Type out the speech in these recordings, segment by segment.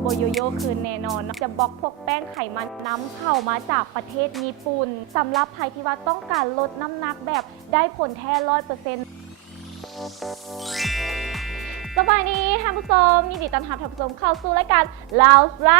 โบโยโย่คืนแน่นอนจะบล็อกพวกแป้งไขมันน้ำเข้ามาจากประเทศญี่ปุ่นสำหรับใครที่ว่าต้องการลดน้ำหนักแบบได้ผลแท้100%สบายดีท่านผู้ชมยินดีต้อนรับท่านผู้ชมเข้าสู่รายการลาวไล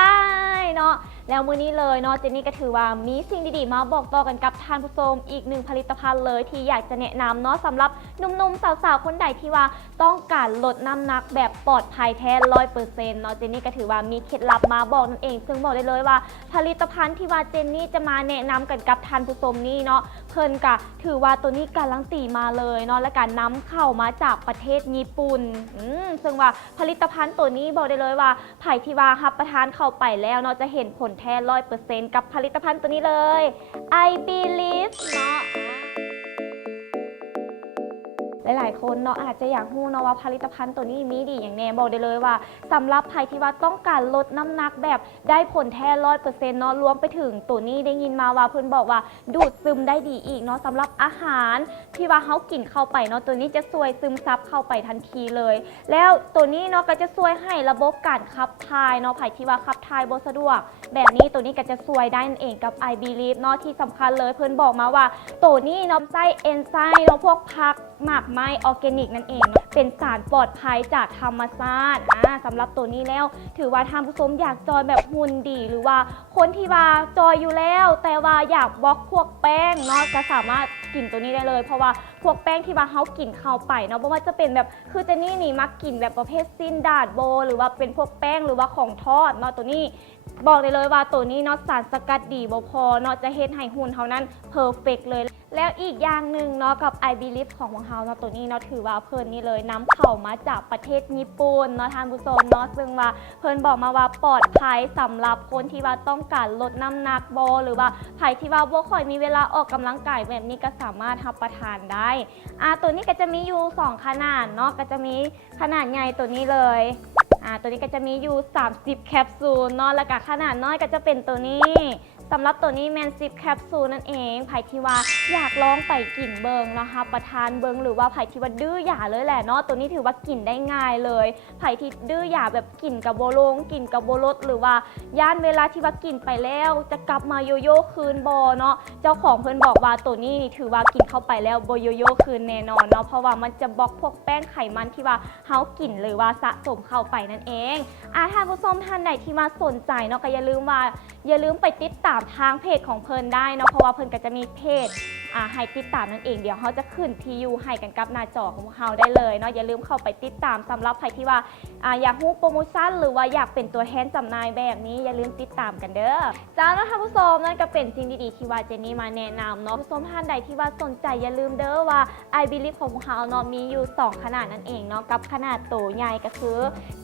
น์เนาะแล้วมื้อนี้เลยเนาะเจนนี่ก็ถือว่ามีสิ่งดีๆมาบอกต่อกันกับท่านผู้ชมอีกหนึ่งผลิตภัณฑ์เลยที่อยากจะแนะนำเนาะสำหรับหนุ่มๆสาวๆคนใดที่ว่าต้องการลดน้ำหนักแบบปลอดภัยแท้100%เนาะเจนนี่ก็ถือว่ามีเคล็ดลับมาบอกนั่นเองซึ่งบอกได้เลยว่าผลิตภัณฑ์ที่ว่าเจนนี่จะมาแนะนำกันกับท่านผู้ชมนี่เนาะเพิ่นก็ถือว่าตัวนี้การันตีมาเลยเนาะและการนำเข้ามาจากประเทศญี่ปุ่นซึ่งว่าผลิตภัณฑ์ตัวนี้บอกได้เลยว่าไผ่ที่ว่ารับประทานเข้าไปแล้วเนาะจะเห็นผลแท้100%กับผลิตภัณฑ์ตัวนี้เลย I Believe เนาะหลายๆคนเนาะอาจจะอยากรู้เนาะว่าผลิตภัณฑ์ตัวนี้มีดีอย่างแน่บอกได้เลยว่าสำหรับใครที่ว่าต้องการลดน้ำหนักแบบได้ผลแท้100%เนาะรวมไปถึงตัวนี้ได้ยินมาว่าเพิ่นบอกว่าดูดซึมได้ดีอีกเนาะสำหรับอาหารที่ว่าเขากินเข้าไปเนาะตัวนี้จะช่วยซึมซับเข้าไปทันทีเลยแล้วตัวนี้เนาะก็จะช่วยให้ระบบการขับถ่ายเนาะใครที่ว่าขับถ่ายบ่สะดวกแบบนี้ตัวนี้ก็จะช่วยได้นั่นเองกับ I Believe เนาะที่สำคัญเลยเพิ่นบอกมาว่าตัวนี้เนาะไส้เอนไซม์เนาะพวกผักหมากไม้ออร์แกนิกนั่นเองเป็นสารปลอดภัยจากธรรมชาติสำหรับตัวนี้แล้วถือว่าท่านผู้ชมอยากจอยแบบหุ่นดีหรือว่าคนที่ว่าจอยอยู่แล้วแต่ว่าอยากบล็อกพวกแป้งเนาะก็สามารถกินตัวนี้ได้เลยเพราะว่าพวกแป้งที่ว่าเขากินเข้าไปเนาะเพราะว่าจะเป็นแบบคือเจนนี่มักกินแบบประเภทซินดาดโบหรือว่าเป็นพวกแป้งหรือว่าของทอดเนาะตัวนี้บอกได้เลยว่าตัวนี้เนาะสารสกัดดีบ่พอเนาะจะเฮ็ดให้หุ่นเท่านั้นเพอร์เฟกต์เลยแล้วอีกอย่างหนึ่งเนาะกับ I Believe ของเฮาเนาะตัวนี้เนาะถือว่าเพิ่นนี่เลยนำเข้ามาจากประเทศญี่ปุ่นเนาะท่านผู้ชมเนาะซึ่งว่าเพิ่นบอกมาว่าปลอดภัยสำหรับคนที่ว่าต้องการลดน้ำหนักบ่หรือว่าใครที่ว่าบ่ค่อยมีเวลาออกกำลังกายแบบนี้ก็สามารถรับประทานได้ตัวนี้ก็จะมีอยู่2ขนาดเนาะก็จะมีขนาดใหญ่ตัวนี้เลยตัวนี้ก็จะมีอยู่30แคปซูลเนาะแล้วก็ขนาดน้อยก็จะเป็นตัวนี้สำหรับตัวนี้แมน10แคปซูลนั่นเองไผ่ที่ว่าอยากลองไปกินเบิงนะคะประทานเบิงหรือว่าไผ่ที่ว่าดื้อหยาเลยแหละเนาะตัวนี้ถือว่ากินได้ง่ายเลยไผ่ที่ดื้อหยาแบบกินกับโบลงกินกับโบรสหรือว่าย่านเวลาที่ว่ากินไปแล้วจะกลับมาโยโย่คืนโบเนาะเจ้าของเพิ่นบอกว่าตัวนี้ถือว่ากินเข้าไปแล้วโบโยโย่คืนแน่นอนเนาะเพราะว่ามันจะบล็อกพวกแป้งไขมันที่ว่าเฮากินหรือว่าสะสมเข้าไปนั่นเองท่านผู้ชมท่านใดที่มาสนใจเนาะก็อย่าลืมไปติดตามทางเพจของเพิ่นได้เนาะเพราะว่าเพิ่นก็จะมีเพจให้ติดตามนั่นเองเดี๋ยวเขาจะขึ้นที่อยู่ให้กันกับหน้าจอของเราได้เลยเนาะอย่าลืมเข้าไปติดตามสำหรับใครที่ว่าอยากรู้โปรโมชั่นหรือว่าอยากเป็นตัวแทนจำหน่ายแบบนี้อย่าลืมติดตามกันเด้อจ้าแล้วท่านผู้ชมนั่นก็เป็นสิ่งดีๆที่ว่าเจนนี่มาแนะนำเนาะผู้ชมท่านใดที่ว่าสนใจอย่าลืมเด้อว่า I Believe ของเราเนาะมีอยู่2ขนาดนั่นเองเนาะกับขนาดโตใหญ่ก็คือ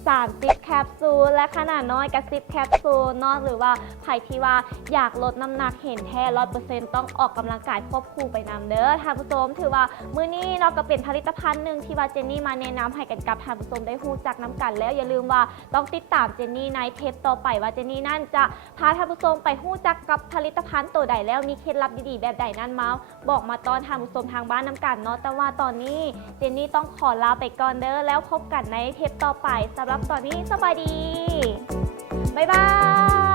30แคปซูลและขนาดน้อยก็10แคปซูลเนาะหรือว่าใครที่ว่าอยากลดน้ำหนักเห็นแท้ 100% ต้องออกกำลังกายควบคู่ไปนำเด้อท่านผู้ชมถือว่ามื้อนี้เนาะก็เป็นผลิตภัณฑ์หนึ่งที่ว่าเจนนี่มาแนะนำให้กันกับท่านผู้ชมได้รู้จักน้ำกันแล้วอย่าลืมว่าต้องติดตามเจนนี่ในเทปต่อไปว่าเจนนี่นั่นจะพาท่านผู้ชมไปรู้จักกับผลิตภัณฑ์ตัวใดแล้วมีเคล็ดลับดีๆแบบใดนั่นมาบอกมาตอนท่านผู้ชมทางบ้านน้ำกันเนาะแต่ว่าตอนนี้เจนนี่ต้องขอลาไปก่อนเด้อแล้วพบกันในเทปต่อไปสำหรับตอนนี้สบายดีบ๊ายบาย